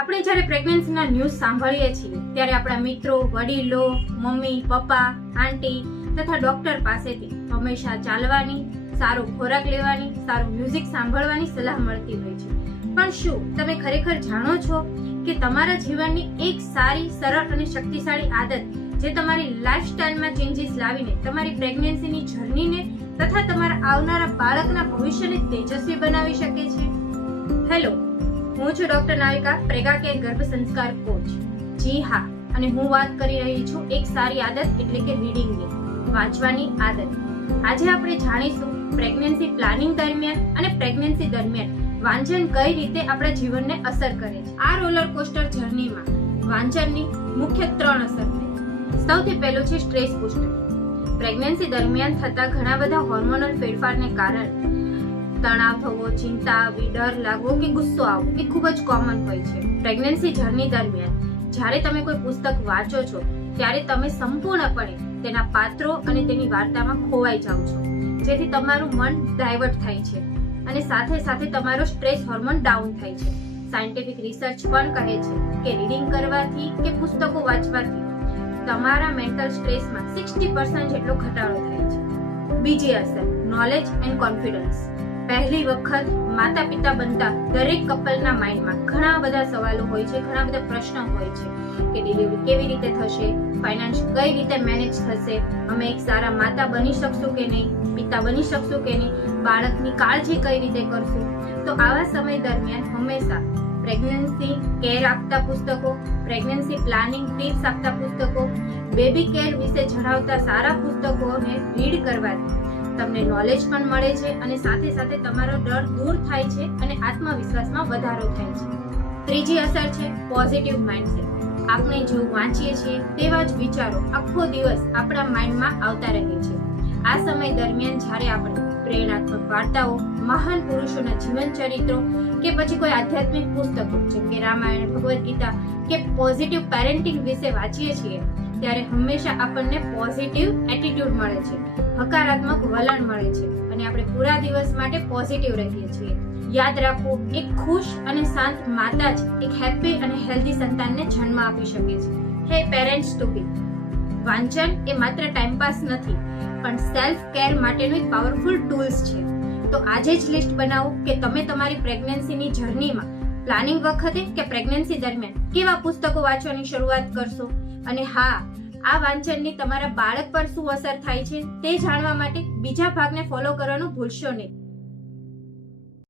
આપણે જ્યારે પ્રેગ્નન્સીના ન્યૂઝ સાંભળીએ છીએ ત્યારે આપણા મિત્રો, વડીલો, મમ્મી, પપ્પા, આંટી તથા ડોક્ટર પાસેથી હંમેશા ચાલવાની, સારો ખોરાક લેવાની, સારું મ્યુઝિક સાંભળવાની સલાહ મળતી હોય છે. પણ શું તમે ખરેખર જાણો છો કે તમારા જીવનની એક સારી, સરળ અને શક્તિશાળી આદત જે તમારી લાઈફસ્ટાઈલમાં ચેન્જીસ લાવીને તમારી પ્રેગ્નન્સીની જર્નીને તથા તમારા આવનારા બાળકના ભવિષ્યને તેજસ્વી બનાવી શકે છે? હેલો, હું છું ડોક્ટર નાવિકા, પ્રેગા કેર ગર્ભ સંસ્કાર કોચ. જી હા, અને હું વાત કરી રહી છું એક સારી આદત એટલે કે રીડિંગની, વાંચવાની આદત. આજે આપણે જાણીશું પ્રેગ્નન્સી પ્લાનિંગ દરમિયાન અને પ્રેગ્નન્સી દરમિયાન વાંચન કઈ રીતે આપણા જીવનને અસર કરે છે. આ રોલર કોસ્ટર જર્નીમાં વાંચનની મુખ્ય 3 અસર છે. સૌથી પહેલું છે સ્ટ્રેસ બૂસ્ટર. પ્રેગ્નન્સી દરમિયાન થતા ઘણા બધા હોર્મોનલ ફેરફારને કારણે તણાવ થવો, ચિંતા આવવી, ડર લાગવો કે ગુસ્સો આવવો એ ખૂબ જ કોમન હોય છે. પ્રેગ્નન્સી જર્ની દરમિયાન જ્યારે તમે કોઈ પુસ્તક વાંચો છો ત્યારે તમે સંપૂર્ણપણે તેના પાત્રો અને તેની વાર્તામાં ખોવાઈ જાઓ છો, જેથી તમારું મન ડાયવર્ટ થાય છે અને સાથે સાથે તમારો સ્ટ્રેસ હોર્મોન ડાઉન થાય છે. સાયન્ટિફિક રિસર્ચ પણ કહે છે કે રીડિંગ કરવાથી કે પુસ્તકો વાંચવાથી તમારા મેન્ટલ સ્ટ્રેસમાં 60% જેટલો ઘટાડો થાય છે. બીજી અસર, નોલેજ એન્ડ કોન્ફિડન્સ. પહેલી વખત માતા પિતા બનતા દરેક કપલના માઇન્ડમાં ઘણા બધા સવાલો હોય છે, ઘણા બધા પ્રશ્નો હોય છે કે ડિલિવરી કેવી રીતે થશે, ફાઇનાન્સ કઈ રીતે મેનેજ થશે, અમે એક સારા માતા બની શકશું કે નહીં, પિતા બની શકશું કે નહીં, બાળકની કાળજી કઈ રીતે કરશું. તો આવા સમય દરમિયાન હંમેશા પ્રેગ્નન્સી કેર આપતા પુસ્તકો, પ્રેગ્નન્સી પ્લાનિંગ ટિપ્સ આપતા પુસ્તકો, બેબી કેર વિશે જણાવતા સારા પુસ્તકોને રીડ કરવાથી તમને નોલેજ પણ મળે છે અને સાથે સાથે તમારો ડર દૂર થાય છે અને આત્મવિશ્વાસમાં વધારો થાય છે. ત્રીજી અસર છે પોઝિટિવ માઇન્ડસેટ. આપણે જેવું વાંચીએ છીએ તેવા જ વિચારો આખો દિવસ આપણા માઇન્ડમાં આવતા રહે છે. આ સમય દરમિયાન જ્યારે આપણે પ્રેરણાત્મક વાર્તાઓ, મહાન પુરુષોના જીવન ચરિત્રો કે પછી કોઈ આધ્યાત્મિક પુસ્તકો જેમ કે રામાયણ, ભગવદ્ ગીતા કે પોઝિટિવ પેરેન્ટિંગ વિશે વાંચીએ છીએ ત્યારે હંમેશા આપણને પોઝિટિવ એટીટ્યુડ મળે છે, હકારાત્મક વલણ મળે છે અને આપણે પૂરા દિવસ માટે પોઝિટિવ રહીએ છીએ. યાદ રાખો, એક ખુશ અને શાંત માતા જ એક હેપી અને હેલ્ધી સંતાનને જન્મ આપી શકે છે. હે પેરેન્ટ્સ ટુ બી, વાંચન એ માત્ર ટાઈમપાસ નથી પણ સેલ્ફ કેર માટેનું એક પાવરફુલ ટૂલ્સ છે. તો આજે જ લિસ્ટ બનાવો કે તમે તમારી પ્રેગ્નન્સીની જર્નીમાં પ્લાનિંગ વખતે કે પ્રેગ્નન્સી દરમિયાન કેવા પુસ્તકો વાંચવાની શરૂઆત કરશો. અને હા, આ વાંચનની તમારા બાળક પર શું અસર થાય છે તે જાણવા માટે બીજા ભાગને ફોલો કરવાનું ભૂલશો નહીં.